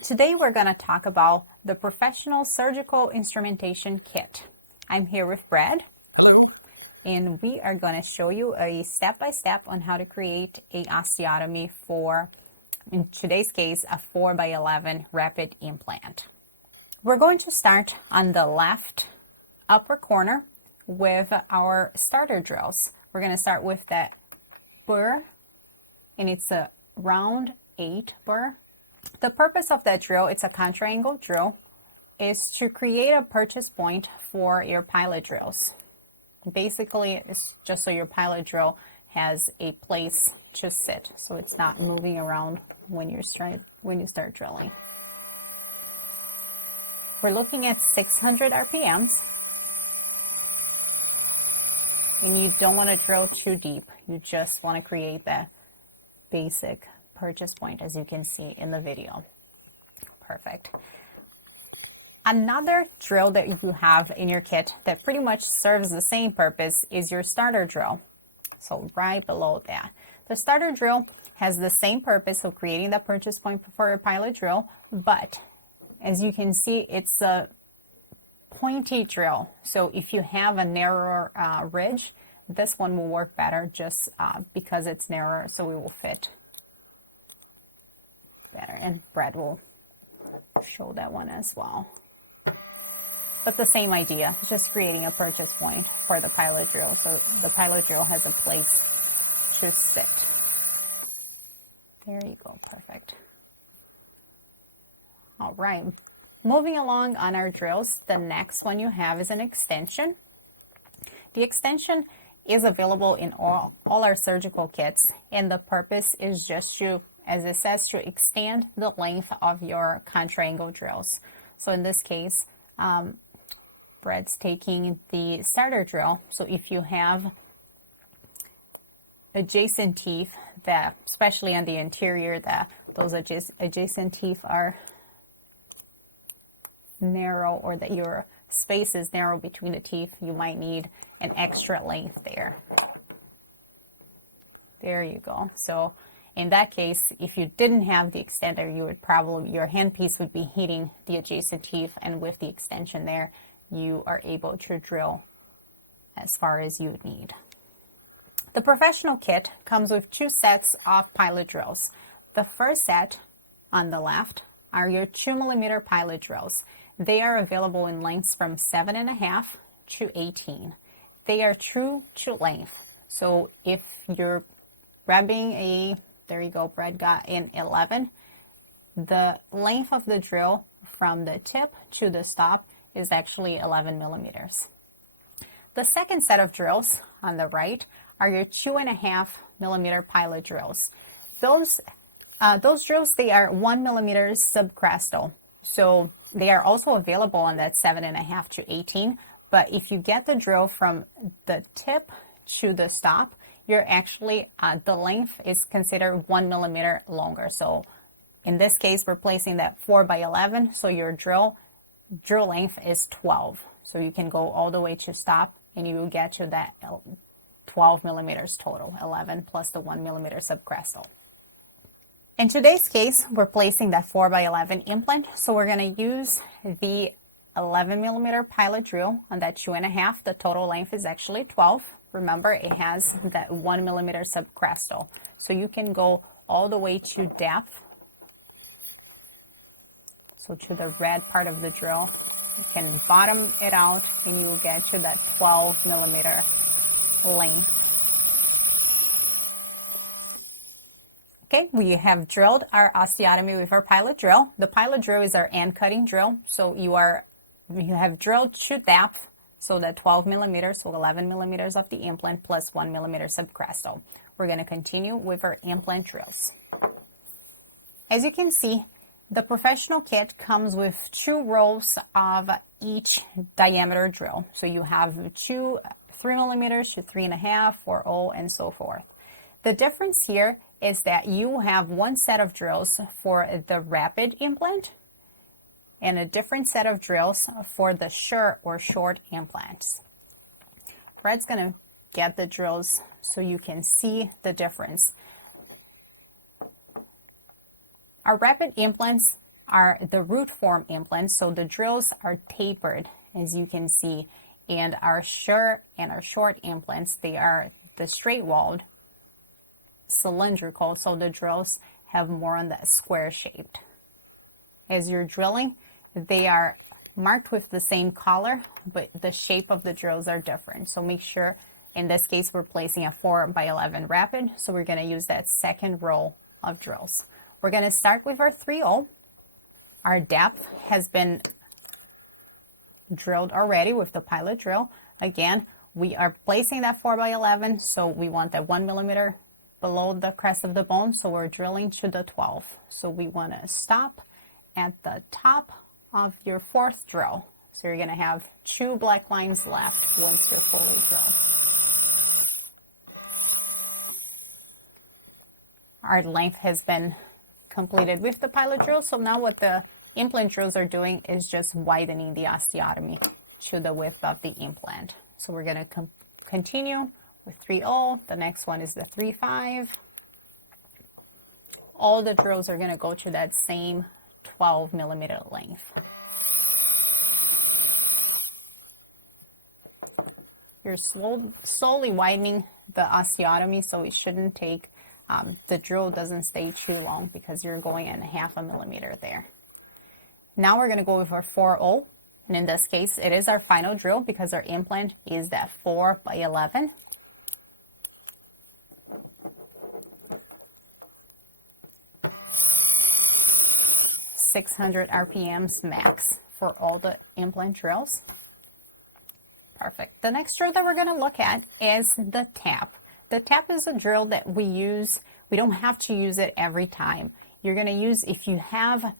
Today we're going to talk about the Professional Surgical Instrumentation Kit. I'm here with Brad. Hello. And we are going to show you a step-by-step on how to create a osteotomy for, in today's case, a 4x11 rapid implant. We're going to start on the left upper corner with our starter drills. We're going to start with that burr, and it's a round 8 burr. The purpose of that drill, it's a contra-angle drill, is to create a purchase point for your pilot drills. Basically, it's just so your pilot drill has a place to sit, so it's not moving around when you start drilling. We're looking at 600 RPMs, and you don't want to drill too deep. You just want to create that basic purchase point, as you can see in the video. Perfect. Another drill that you have in your kit that pretty much serves the same purpose is your starter drill. So right below that. The starter drill has the same purpose of creating the purchase point for your pilot drill, but as you can see, it's a pointy drill. So if you have a narrower ridge, this one will work better just because it's narrower, so it will fit better. And Brad will show that one as well. But the same idea, just creating a purchase point for the pilot drill, so the pilot drill has a place to sit. There you go, perfect. All right, moving along on our drills, the next one you have is an extension. The extension is available in all our surgical kits, and the purpose is just to, as it says, to extend the length of your contra-angle drills. So in this case, Brad's taking the starter drill. So if you have adjacent teeth that, especially on the interior, that those adjacent teeth are narrow, or that your space is narrow between the teeth, you might need an extra length there. There you go. So in that case, if you didn't have the extender, you would probably, your handpiece would be hitting the adjacent teeth, and with the extension there, you are able to drill as far as you would need. The professional kit comes with 2 sets of pilot drills. The first set on the left are your 2mm pilot drills. They are available in lengths from 7.5 to 18. They are true to length. So if you're grabbing a, there you go, Brad got an 11, the length of the drill from the tip to the stop is actually 11 millimeters. The second set of drills on the right are your 2.5mm pilot drills. Those drills, they are 1 millimeter subcrestal. So they are also available on that 7.5 to 18. But if you get the drill from the tip to the stop, you're actually, the length is considered 1 millimeter longer. So in this case, we're placing that 4x11. So your drill length is 12. So you can go all the way to stop, and you will get to that 12 millimeters total, 11 plus the 1 millimeter subcrestal. In today's case, we're placing that 4x11 implant. So we're going to use the 11 millimeter pilot drill on that 2.5. The total length is actually 12. Remember, it has that 1 millimeter subcrestal. So you can go all the way to depth. So to the red part of the drill, you can bottom it out, and you will get to that 12 millimeter length. Okay, we have drilled our osteotomy with our pilot drill. The pilot drill is our end cutting drill. So you have drilled to depth, so that 12 millimeters, so 11 millimeters of the implant plus 1 millimeter subcrestal. We're going to continue with our implant drills. As you can see, the professional kit comes with 2 rolls of each diameter drill. So you have 3 millimeters to 3.5, 4.0, and so forth. The difference here is that you have 1 set of drills for the rapid implant and a different set of drills for the sure or short implants. Fred's going to get the drills so you can see the difference. Our rapid implants are the root form implants. So the drills are tapered, as you can see, and our short implants, they are the straight walled, cylindrical, so the drills have more on that square shaped. As you're drilling, they are marked with the same color, but the shape of the drills are different. So make sure, in this case, we're placing a 4x11 rapid, so we're going to use that second row of drills. We're going to start with our 3/0. Our depth has been drilled already with the pilot drill. Again, we are placing that 4x11, so we want that 1 millimeter below the crest of the bone, so we're drilling to the 12. So we want to stop at the top of your 4th drill. So you're going to have 2 black lines left once you're fully drilled. Our length has been completed with the pilot drill, so now what the implant drills are doing is just widening the osteotomy to the width of the implant. So we're going to continue with 3/0. The next one is the 3/5. All the drills are going to go to that same 12 millimeter length. You're slowly widening the osteotomy, so it shouldn't take, the drill doesn't stay too long because you're going in 0.5 millimeter there. Now we're going to go with our 4/0, and in this case, it is our final drill because our implant is that 4x11. .600 RPMs max for all the implant drills. Perfect. The next drill that we're going to look at is the tap. The tap is a drill that we use. We don't have to use it every time. You're going to use, if you have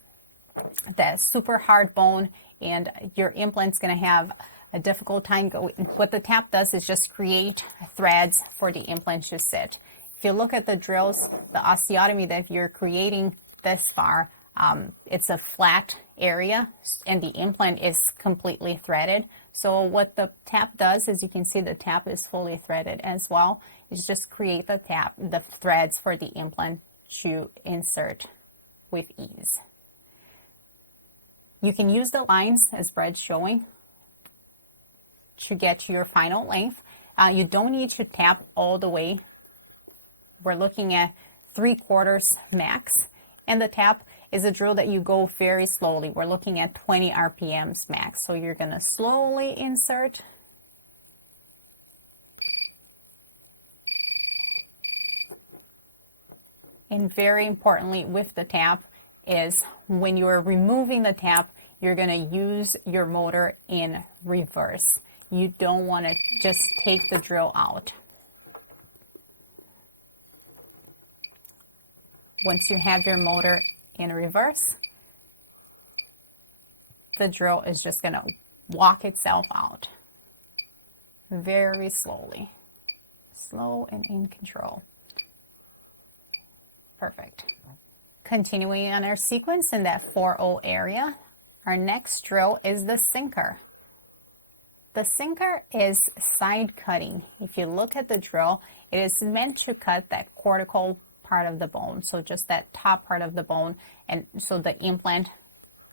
that super hard bone and your implant's going to have a difficult time going, what the tap does is just create threads for the implant to sit. If you look at the drills, the osteotomy that you're creating this far, it's a flat area and the implant is completely threaded. So what the tap does is, you can see the tap is fully threaded as well. It's just create the threads for the implant to insert with ease. You can use the lines as Brad's showing to get to your final length. You don't need to tap all the way. We're looking at 3/4 max, and the tap is a drill that you go very slowly. We're looking at 20 RPMs max. So you're going to slowly insert. And very importantly with the tap is, when you're removing the tap, you're going to use your motor in reverse. You don't want to just take the drill out. Once you have your motor in reverse, the drill is just going to walk itself out very slowly. Slow and in control. Perfect. Continuing on our sequence in that 4/0 area, our next drill is the sinker. The sinker is side cutting. If you look at the drill, it is meant to cut that cortical part of the bone, so just that top part of the bone, and so the implant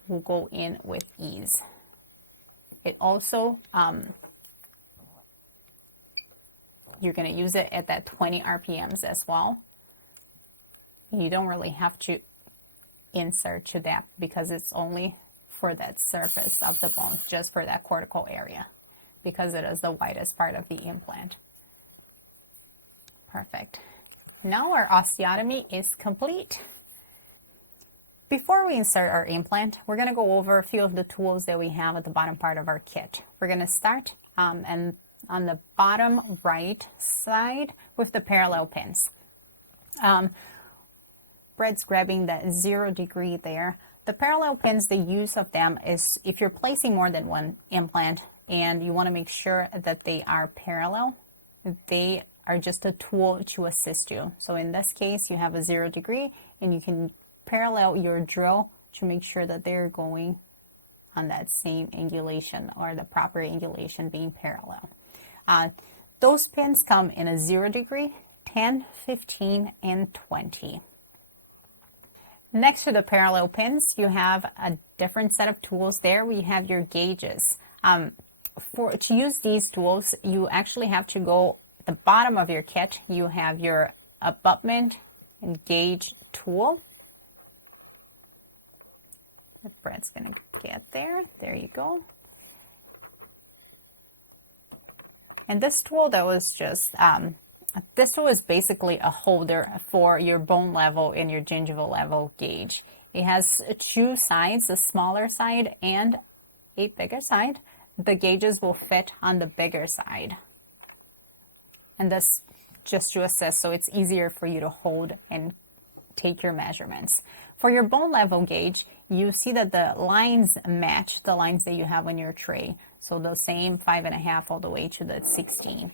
will go in with ease. It also, you're going to use it at that 20 RPMs as well. You don't really have to insert to that because it's only for that surface of the bone, just for that cortical area, because it is the widest part of the implant. Perfect. Now our osteotomy is complete. Before we insert our implant, we're going to go over a few of the tools that we have at the bottom part of our kit. We're going to start and on the bottom right side with the parallel pins. Brad's grabbing that 0 degree there. The parallel pins, the use of them is if you're placing more than one implant and you want to make sure that they are parallel, they are just a tool to assist you. So in this case, you have a 0 degree and you can parallel your drill to make sure that they're going on that same angulation, or the proper angulation being parallel. Those pins come in a 0 degree, 10, 15, and 20. Next to the parallel pins, you have a different set of tools. There we have your gauges. To use these tools, you actually have to go at the bottom of your kit. You have your abutment and gauge tool. If Brett's going to get there. There you go. And this tool that was just, this tool is basically a holder for your bone level and your gingival level gauge. It has two sides, a smaller side and a bigger side. The gauges will fit on the bigger side. And this just to assist, so it's easier for you to hold and take your measurements. For your bone level gauge, you see that the lines match the lines that you have on your tray. So the same 5.5 all the way to the 16.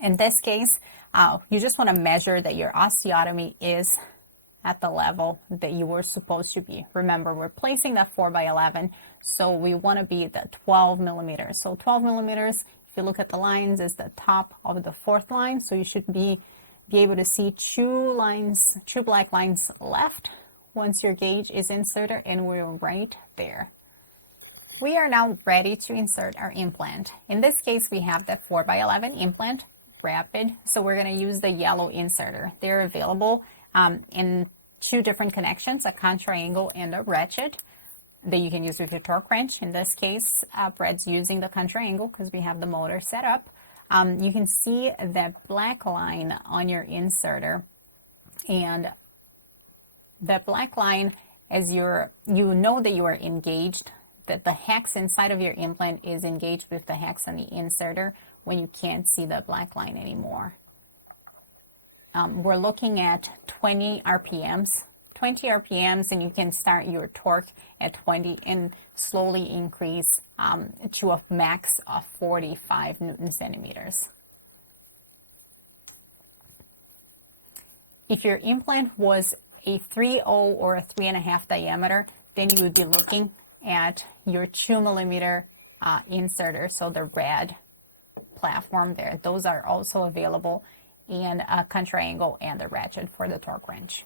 In this case, you just want to measure that your osteotomy is at the level that you were supposed to be. Remember, we're placing that 4x11, so we want to be at the 12 millimeters. So 12 millimeters, if you look at the lines, is the top of the fourth line. So you should be able to see two black lines left once your gauge is inserted, and we're right there. We are now ready to insert our implant. In this case, we have the 4x11 implant, rapid. So we're going to use the yellow inserter. They're available in two different connections, a contra-angle and a ratchet that you can use with your torque wrench. In this case, Brett's using the contra-angle because we have the motor set up. You can see that black line on your inserter, and that black line, as you know that you are engaged, that the hex inside of your implant is engaged with the hex on the inserter when you can't see the black line anymore. We're looking at 20 RPMs. 20 RPMs, and you can start your torque at 20 and slowly increase to a max of 45 Newton centimeters. If your implant was a 3.0 or a 3.5 diameter, then you would be looking at your 2 millimeter inserter, so the red platform there. Those are also available in a contra-angle and a ratchet for the torque wrench.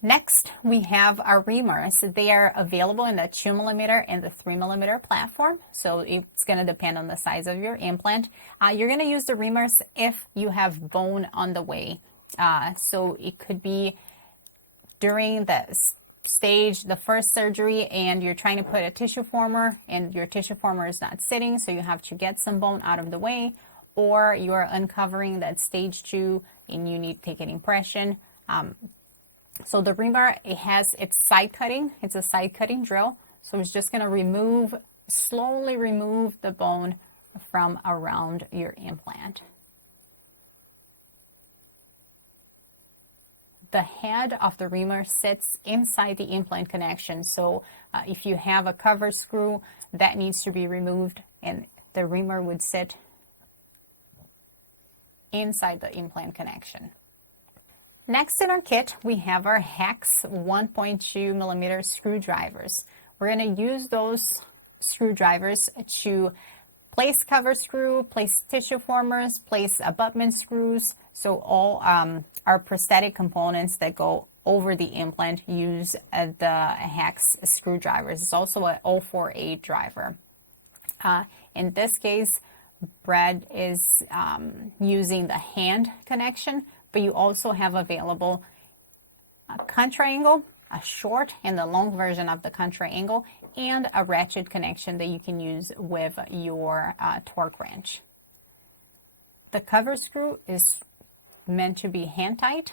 Next, we have our reamers. They are available in the 2 millimeter and the 3 millimeter platform, so it's going to depend on the size of your implant. You're going to use the reamers if you have bone on the way. So it could be during the stage, the first surgery, and you're trying to put a tissue former and your tissue former is not sitting, so you have to get some bone out of the way, or you are uncovering that stage 2 and you need to take an impression. So the reamer, it's side cutting. It's a side cutting drill. So it's just going to slowly remove the bone from around your implant. The head of the reamer sits inside the implant connection. So if you have a cover screw, that needs to be removed, and the reamer would sit inside the implant connection. Next in our kit, we have our hex 1.2 millimeter screwdrivers. We're going to use those screwdrivers to place cover screw, place tissue formers, place abutment screws. So all our prosthetic components that go over the implant use the hex screwdrivers. It's also an 048 driver. In this case, Brad is using the hand connection, but you also have available a contra-angle, a short and the long version of the contra-angle, and a ratchet connection that you can use with your torque wrench. The cover screw is meant to be hand tight,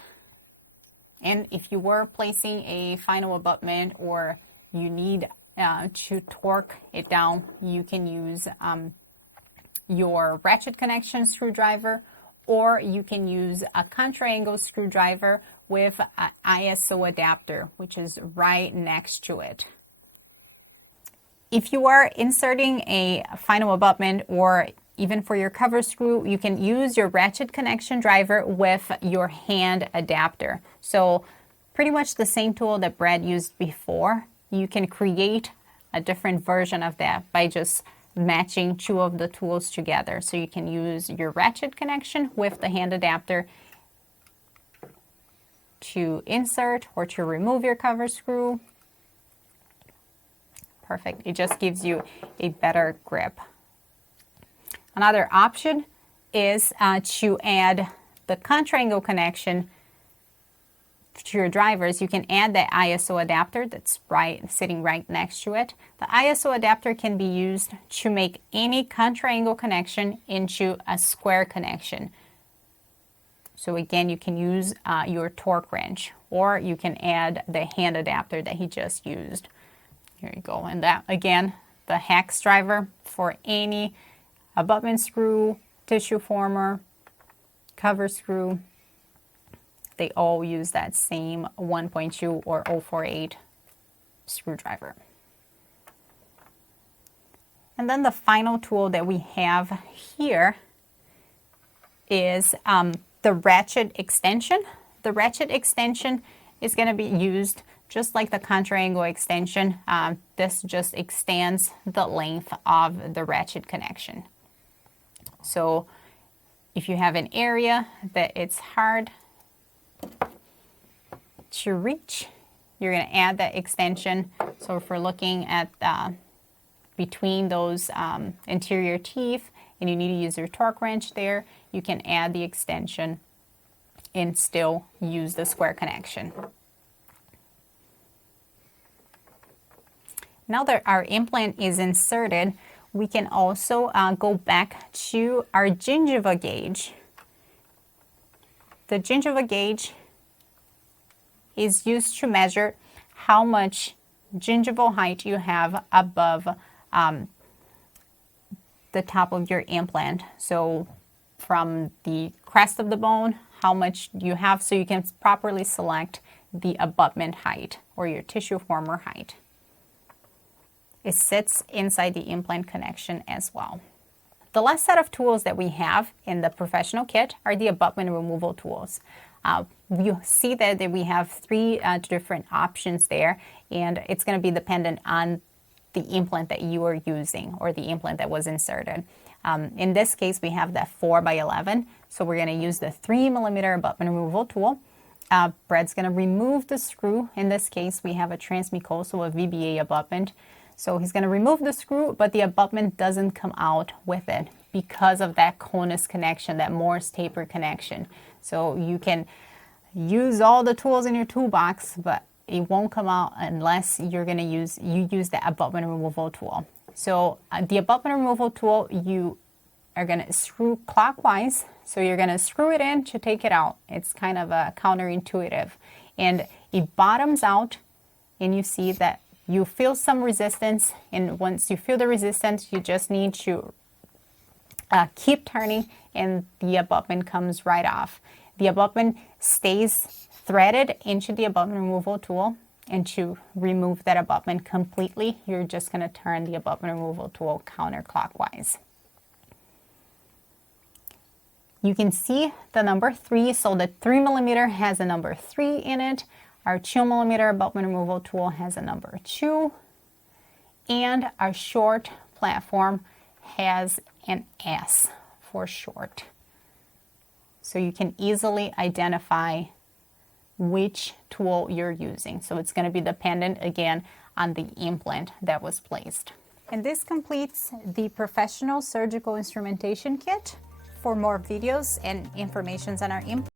and if you were placing a final abutment or you need to torque it down, you can use your ratchet connection screwdriver, or you can use a contra-angle screwdriver with an ISO adapter, which is right next to it. If you are inserting a final abutment or even for your cover screw, you can use your ratchet connection driver with your hand adapter. So pretty much the same tool that Brad used before. You can create a different version of that by just matching two of the tools together. So you can use your ratchet connection with the hand adapter to insert or to remove your cover screw. Perfect. It just gives you a better grip. Another option is to add the contra-angle connection to your drivers. You can add the ISO adapter that's sitting right next to it. The ISO adapter can be used to make any contra-angle connection into a square connection. So again, you can use your torque wrench, or you can add the hand adapter that he just used. Here you go. And that, again, the hex driver for any abutment screw, tissue former, cover screw, they all use that same 1.2 or 048 screwdriver. And then the final tool that we have here is the ratchet extension. The ratchet extension is going to be used just like the contra-angle extension. This just extends the length of the ratchet connection. So if you have an area that it's hard to reach, you're going to add that extension. So if we're looking at between those interior teeth and you need to use your torque wrench there, you can add the extension and still use the square connection. Now that our implant is inserted, we can also go back to our gingiva gauge. The gingiva gauge is used to measure how much gingival height you have above the top of your implant. So from the crest of the bone, how much you have, so you can properly select the abutment height or your tissue former height. It sits inside the implant connection as well. The last set of tools that we have in the professional kit are the abutment removal tools. You see that we have three different options there, and it's going to be dependent on the implant that you are using or the implant that was inserted. In this case, we have that 4x11, so we're going to use the 3mm abutment removal tool. Brad's going to remove the screw. In this case, we have a transmucosal, a VBA abutment. So he's going to remove the screw, but the abutment doesn't come out with it because of that conus connection, that Morse taper connection. So you can use all the tools in your toolbox, but it won't come out unless you're going to use the abutment removal tool. So the abutment removal tool, you are going to screw clockwise. So you're going to screw it in to take it out. It's kind of counterintuitive. And it bottoms out, and you see that you feel some resistance, and once you feel the resistance, you just need to keep turning, and the abutment comes right off. The abutment stays threaded into the abutment removal tool, and to remove that abutment completely, you're just going to turn the abutment removal tool counterclockwise. You can see the number 3, so the 3mm has a number 3 in it. Our 2mm abutment removal tool has a number 2, and our short platform has an S for short. So you can easily identify which tool you're using. So it's going to be dependent, again, on the implant that was placed. And this completes the Professional Surgical Instrumentation Kit. For more videos and information on our implant,